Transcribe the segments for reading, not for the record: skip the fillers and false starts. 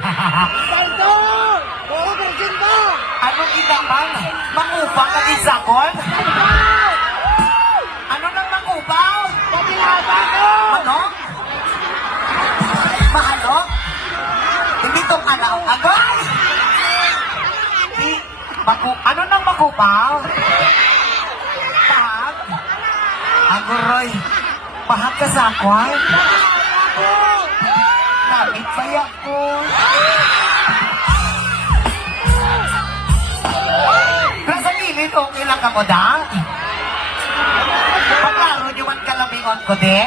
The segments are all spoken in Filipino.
Saldo! Oo, virgin ba? Ano ginaman? Mangupa ka gisakon? Ano nang mangupaw? Patilaba ko! Ano? Mahalo? Hindi tong anak. Agay! Di, ano nang makupaw? Pahag? Aguroy. Pahag ka sa akwan? Lapit paya ko. Nasa gilid, okay lang ka mo da? Paklaro nyo man kalamingon ko de?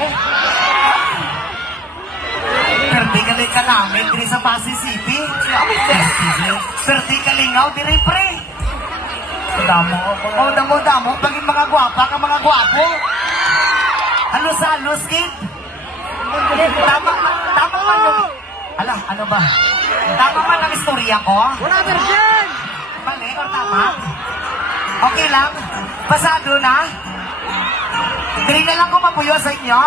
Perdi galing ka namin, diri sa Pasig City. Perdi kalingaw, diri pre. Damo ako. O, damo-damo, paging mga gwapa ka mga gwapo. Halos-halos, kid. Tama man yung... Ala, ano ba? Tama man ang istorya ko? Wala virgin! Mali o tama? Okay lang? Pasado na? Diri na lang ko mapuyo sa inyo?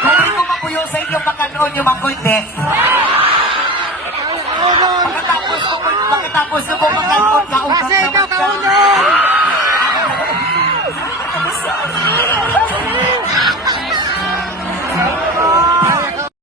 Kung di ko mapuyo sa inyo, makanoon nyo makunti. Pagkatapos ko makanoon ka, Kasi ikaw kauna!